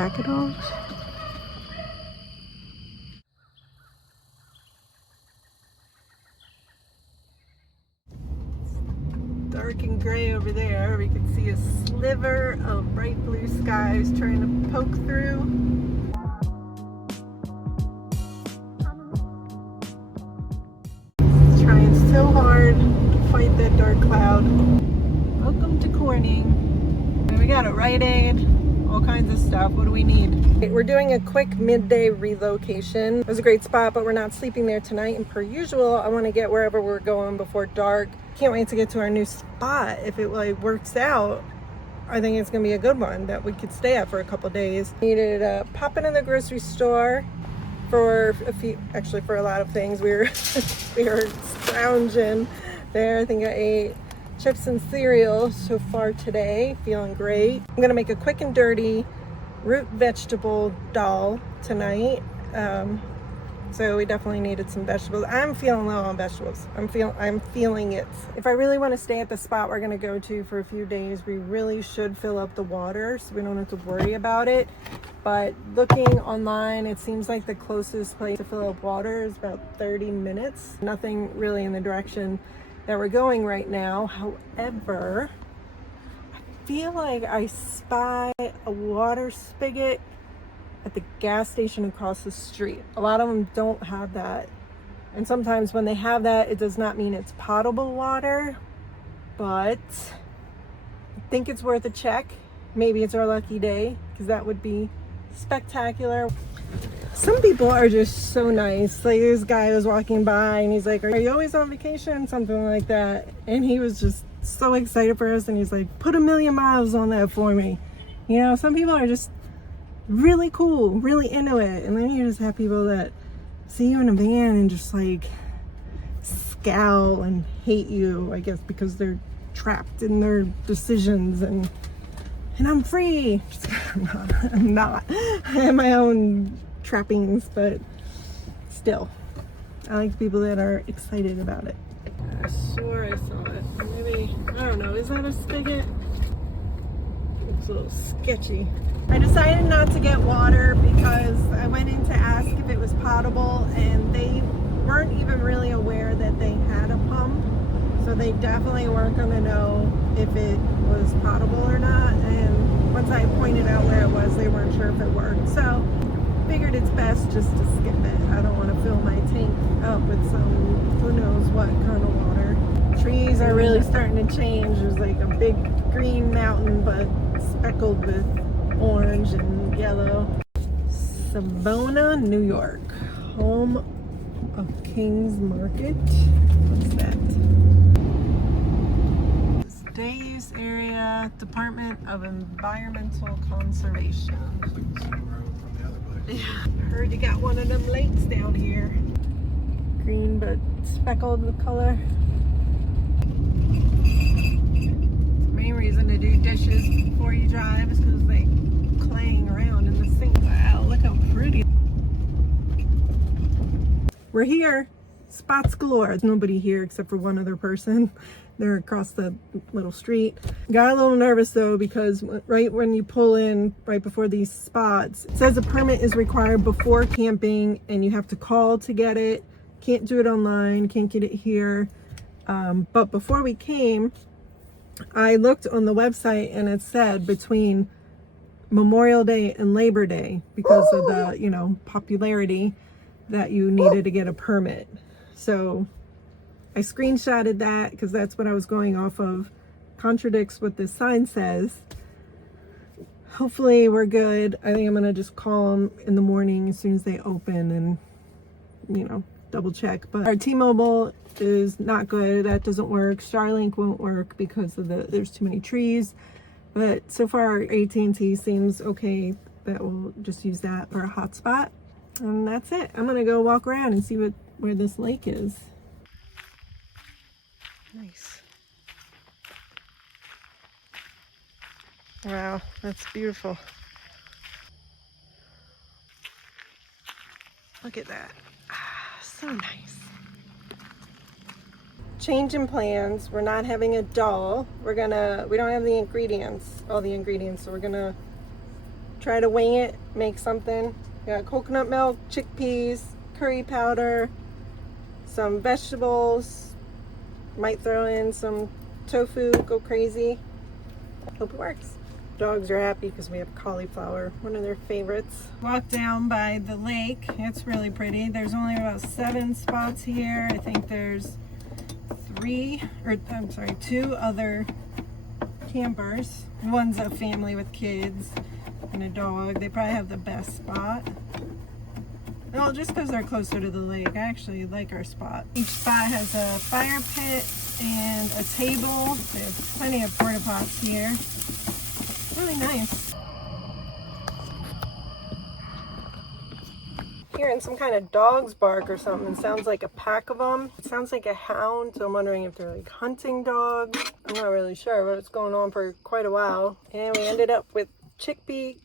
pack of dogs. Dark and gray over there. We can see a sliver of bright blue skies trying to poke through. Trying so hard to fight that dark cloud. Welcome to Corning. We got a Rite Aid, all kinds of stuff. What do we need? We're doing a quick midday relocation. It was a great spot, but we're not sleeping there tonight. And per usual, I want to get wherever we're going before dark. Can't wait to get to our new spot. If it like works out, I think it's gonna be a good one that we could stay at for a couple days. Needed to pop into the grocery store for a few, actually for a lot of things. We were scrounging there. I think I ate chips and cereal so far today. Feeling great. I'm gonna make a quick and dirty root vegetable dal tonight. So we definitely needed some vegetables. I'm feeling low on vegetables. I'm feeling it. If I really want to stay at the spot we're gonna go to for a few days, we really should fill up the water so we don't have to worry about it. But looking online, it seems like the closest place to fill up water is about 30 minutes. Nothing really in the direction that we're going right now. However, I feel like I spy a water spigot at the gas station across the street. A lot of them don't have that. And sometimes when they have that, it does not mean it's potable water, but I think it's worth a check. Maybe it's our lucky day, because that would be spectacular. Some people are just so nice. Like this guy was walking by and he's like, "Are you always on vacation?" Something like that. And he was just so excited for us and he's like, "Put 1,000,000 miles on that for me." You know, some people are just really cool, really into it. And then you just have people that see you in a van and just like scowl and hate you, I guess, because they're trapped in their decisions and I'm free. I'm not. I have my own trappings, but still, I like people that are excited about it. I swore I saw it. Maybe, I don't know, is that a spigot? Looks a little sketchy. I decided not to get water because I went in to ask if it was potable and they weren't even really aware that they had a pump. So they definitely weren't going to know if it was potable or not. And once I pointed out where it was, they weren't sure if it worked. So figured it's best just to skip it. I don't want to fill my tank up with some who knows what kind of water. Trees are really starting to change. There's like a big green mountain, but speckled with orange and yellow. Savona, New York, home of King's Market. What's that? Day use area, Department of Environmental Conservation. Yeah. Heard you got one of them lakes down here. Green but speckled with color. The main reason to do dishes before you drive is because they clang around in the sink. Wow, look how pretty. We're here. Spots galore. There's nobody here except for one other person. They're across the little street. Got a little nervous though because right when you pull in right before these spots, it says a permit is required before camping and you have to call to get it. Can't do it online, can't get it here. But before we came, I looked on the website and it said between Memorial Day and Labor Day, because of the, you know, popularity, that you needed to get a permit. So I screenshotted that because that's what I was going off of. Contradicts what this sign says. Hopefully we're good. I think I'm gonna just call them in the morning as soon as they open and, you know, double check. But our T-Mobile is not good. That doesn't work. Starlink won't work because of there's too many trees. But so far AT&T seems okay. That we'll just use that for a hotspot. And that's it. I'm gonna go walk around and see where this lake is. Nice. Wow, that's beautiful. Look at that. Ah, so nice. Change in plans. We're not having a dal. We don't have the ingredients, all the ingredients, so we're gonna try to wing it, make something. Got coconut milk, chickpeas, curry powder, some vegetables. Might throw in some tofu, go crazy. Hope it works. Dogs are happy because we have cauliflower, one of their favorites. Walk down by the lake. It's really pretty. There's only about 7 spots here. I think there's 2 other campers. One's a family with kids and a dog. They probably have the best spot. Well, just because they're closer to the lake. I actually like our spot. Each spot has a fire pit and a table. They have plenty of porta pots here. Really nice. Hearing some kind of dog's bark or something. It sounds like a pack of them. It sounds like a hound, so I'm wondering if they're like hunting dogs. I'm not really sure, but it's going on for quite a while. And we ended up with chickpea,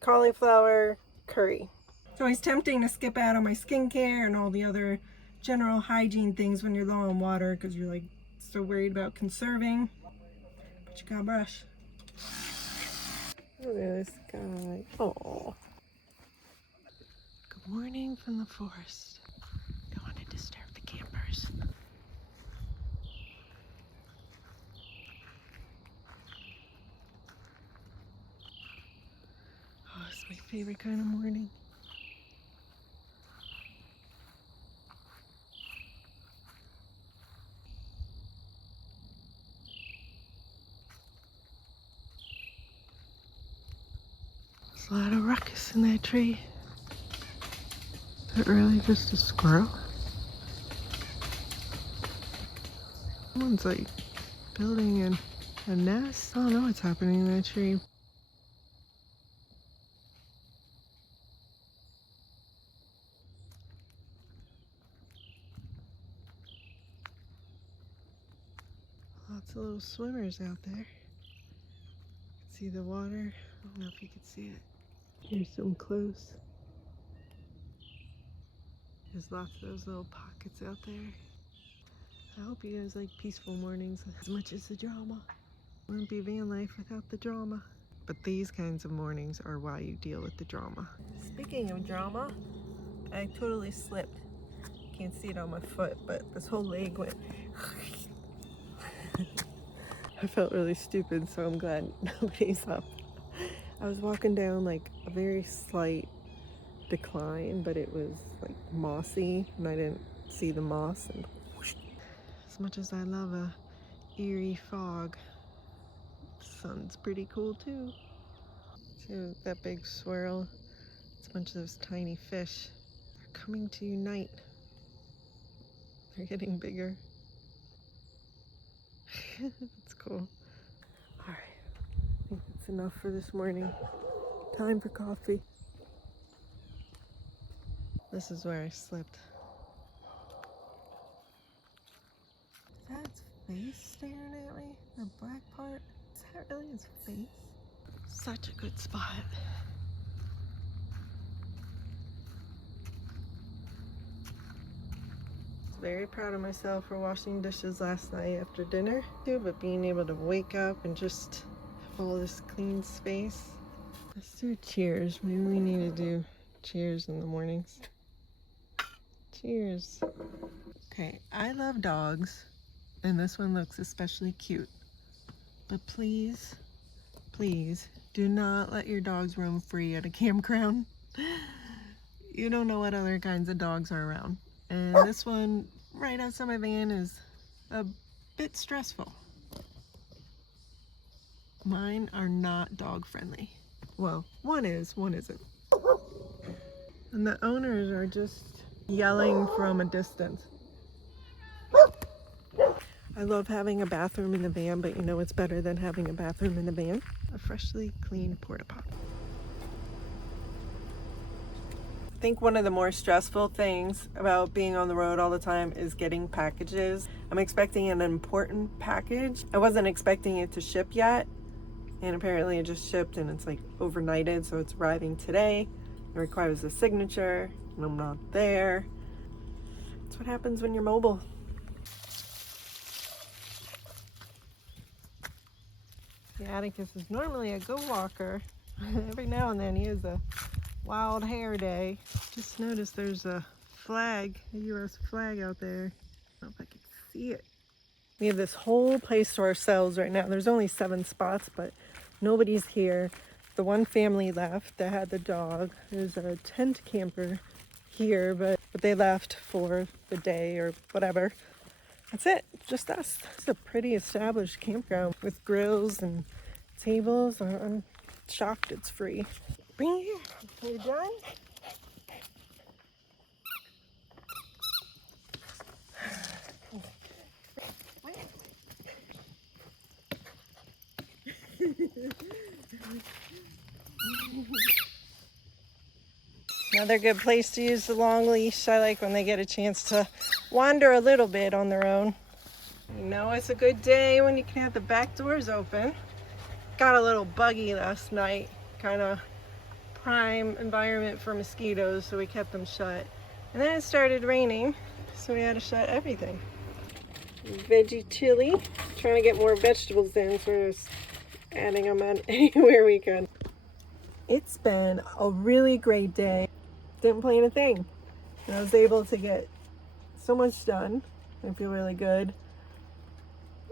cauliflower, curry. It's always tempting to skip out on my skincare and all the other general hygiene things when you're low on water because you're like so worried about conserving. But you gotta brush. Look at this guy. Oh. Good morning from the forest. Don't want to disturb the campers. Oh, it's my favorite kind of morning. There's a lot of ruckus in that tree. Is it really just a squirrel? Someone's like building a nest. I don't know what's happening in that tree. Lots of little swimmers out there. See the water? I don't know if you can see it. Here's some close. There's lots of those little pockets out there. I hope you guys like peaceful mornings as much as the drama. Wouldn't be van life without the drama. But these kinds of mornings are why you deal with the drama. Speaking of drama, I totally slipped. Can't see it on my foot, but this whole leg went. I felt really stupid, so I'm glad nobody's up. I was walking down like a very slight decline, but it was like mossy and I didn't see the moss, and whoosh. As much as I love a eerie fog, the sun's pretty cool too. See that big swirl? It's a bunch of those tiny fish. They're coming to unite. They're getting bigger. It's cool. All right, I think that's enough for this morning. Time for coffee. This is where I slipped. Is that its face staring at me? The black part? Is that really its face? Such a good spot. Very proud of myself for washing dishes last night after dinner too, but being able to wake up and just have all this clean space. Let's do cheers. Maybe we need to do cheers in the mornings. Cheers. Okay, I love dogs, and this one looks especially cute. But please, please do not let your dogs roam free at a campground. You don't know what other kinds of dogs are around. And this one right outside my van is a bit stressful. Mine are not dog friendly. Well, one is, one isn't. And the owners are just yelling from a distance. I love having a bathroom in the van, but you know what's better than having a bathroom in the van? A freshly cleaned porta pot. I think one of the more stressful things about being on the road all the time is getting packages. I'm expecting an important package. I wasn't expecting it to ship yet, and apparently it just shipped and it's like overnighted, so it's arriving today. It requires a signature, and I'm not there. That's what happens when you're mobile. The Atticus is normally a go walker. Every now and then he has a wild hair day. Just noticed there's a flag, a US flag out there. I don't know if I can see it. We have this whole place to ourselves right now. There's only 7 spots, but nobody's here. The one family left that had the dog. There's a tent camper here, but they left for the day or whatever. That's it, just us. It's a pretty established campground with grills and tables. I'm shocked it's free. Bring it here. You done? Another good place to use the long leash. I like when they get a chance to wander a little bit on their own. You know it's a good day when you can have the back doors open. Got a little buggy last night, kind of prime environment for mosquitoes, so we kept them shut. And then it started raining, so we had to shut everything. Veggie chili, trying to get more vegetables in, so we're just adding them on anywhere we can. It's been a really great day. Didn't plan a thing. And I was able to get so much done. I feel really good.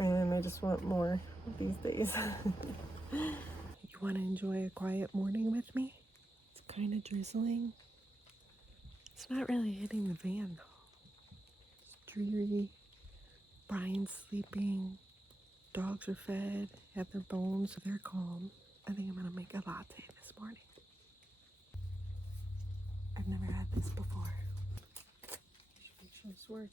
And I just want more these days. You want to enjoy a quiet morning with me? It's kind of drizzling. It's not really hitting the van though. It's dreary. Bryan's sleeping. Dogs are fed, have their bones, so they're calm. I think I'm gonna make a latte this morning. I've never had this before. Make sure this works.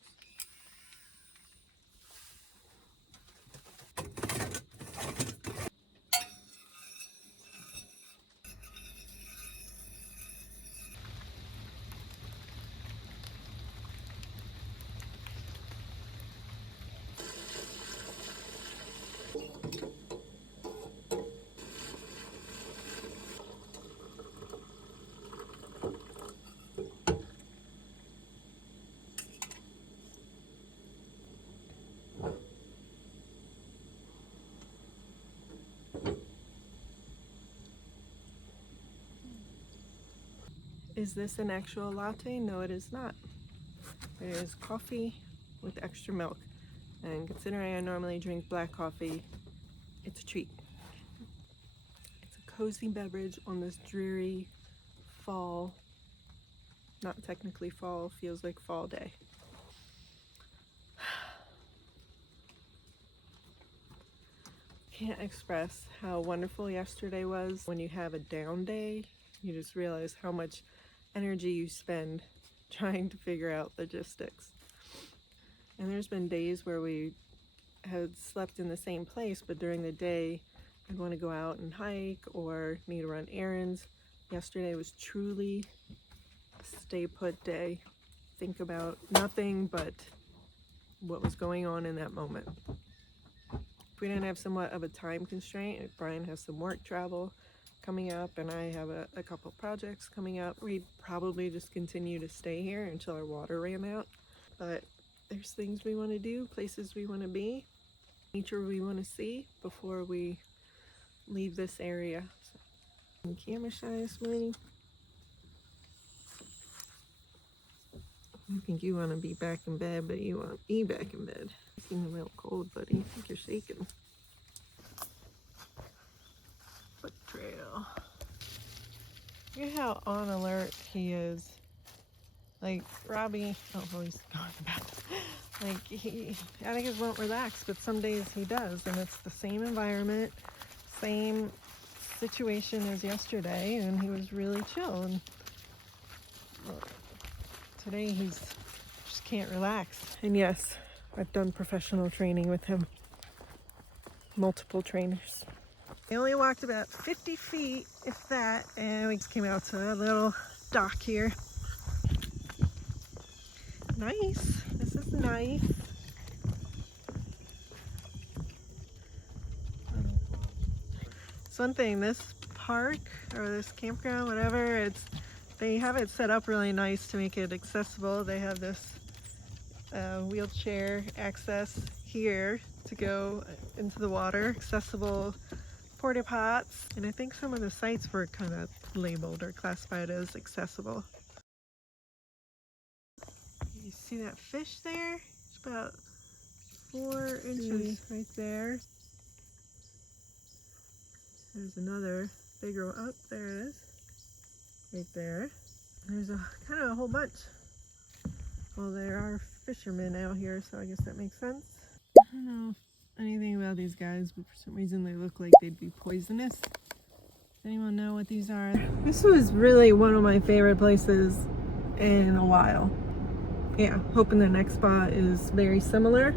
Is this an actual latte? No, it is not. It is coffee with extra milk. And considering I normally drink black coffee, it's a treat. It's a cozy beverage on this dreary fall, not technically fall, feels like fall day. Can't express how wonderful yesterday was. When you have a down day, you just realize how much energy you spend trying to figure out logistics. And there's been days where we had slept in the same place, but during the day I'd want to go out and hike or need to run errands. Yesterday was truly a stay put day. Think about nothing but what was going on in that moment. If we didn't have somewhat of a time constraint, if Bryan has some work travel coming up and I have a couple projects coming up, we'd probably just continue to stay here until our water ran out. But there's things we want to do, places we want to be, nature we want to see before we leave this area. So, camera shy this morning. I think you want to be back in bed, but you want me back in bed. You seem real cold, buddy. I think you're shaking. Foot trail. Look at how on alert he is. Like Robbie, oh, he's going back. Like Atticus won't relax, but some days he does, and it's the same environment, same situation as yesterday, and he was really chill. And today he's just can't relax. And yes, I've done professional training with him. Multiple trainers. We only walked about 50 feet, if that, and we just came out to a little dock here. Nice. This is nice. It's one thing, this park or this campground, whatever, they have it set up really nice to make it accessible. They have this wheelchair access here to go into the water, accessible porta pots, and I think some of the sites were kind of labeled or classified as accessible. You see that fish there? It's about 4 inches right there. There's another bigger one. Oh, there it is. Right there. There's a kind of a whole bunch. Well, there are fishermen out here, so I guess that makes sense. I don't know anything about these guys, but for some reason they look like they'd be poisonous. Does anyone know what these are? This was really one of my favorite places in a while. Yeah, hoping the next spot is very similar.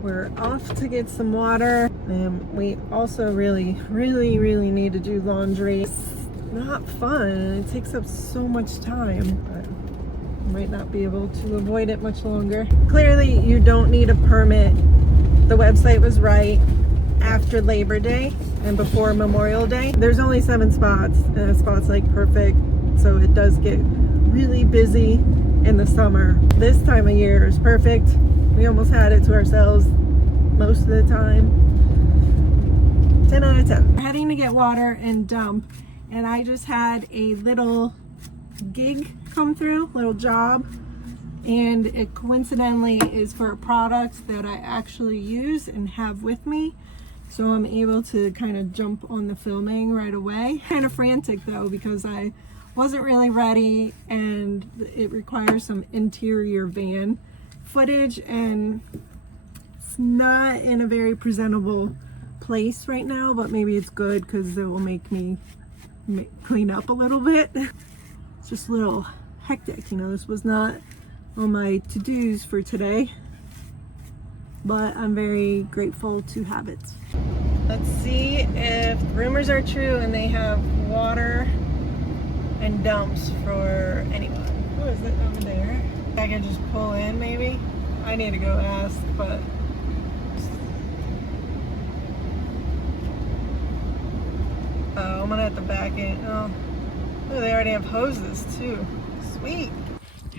We're off to get some water, and we also really need to do laundry. It's not fun, and it takes up so much time, but might not be able to avoid it much longer. Clearly, you don't need a permit. The website was right after Labor Day and before Memorial Day. There's only 7 spots, and the spot's like perfect, so it does get really busy in the summer. This time of year is perfect. We almost had it to ourselves most of the time. 10 out of 10. We're heading to get water and dump, and I just had a little gig come through, little job, and it coincidentally is for a product that I actually use and have with me, so I'm able to kind of jump on the filming right away. Kind of frantic though, because I wasn't really ready, and it requires some interior van footage, and it's not in a very presentable place right now, but maybe it's good because it will make me clean up a little bit. It's just a little hectic, you know. This was not on my to-dos for today, but I'm very grateful to have it. Let's see if rumors are true and they have water and dumps for anyone. Who is it over there? I can just pull in maybe? I need to go ask, but I'm gonna have to back in. Oh, they already have hoses too. Sweet.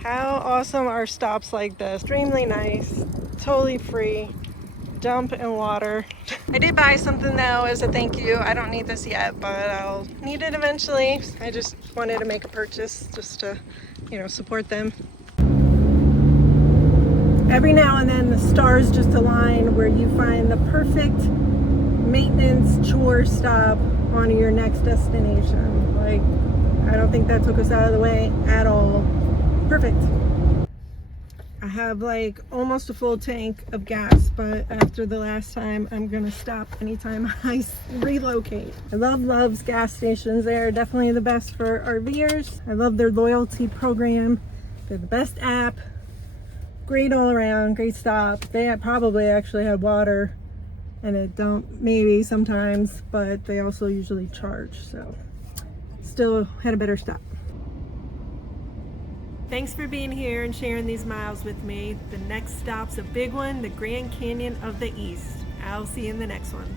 How awesome are stops like this? Extremely nice, totally free. Dump and water. I did buy something though as a thank you. I don't need this yet, but I'll need it eventually. I just wanted to make a purchase just to, you know, support them. Every now and then the stars just align where you find the perfect maintenance chore stop on your next destination. Like, I don't think that took us out of the way at all. Perfect. I have like almost a full tank of gas, but after the last time, I'm gonna stop anytime I relocate. I love Love's gas stations. They're definitely the best for RVers. I love their loyalty program. They're the best app. Great all around, great stop. They probably actually have water, and it don't, maybe sometimes, but they also usually charge, so still had a better stop. Thanks for being here and sharing these miles with me. The next stop's a big one, the Grand Canyon of the East. I'll see you in the next one.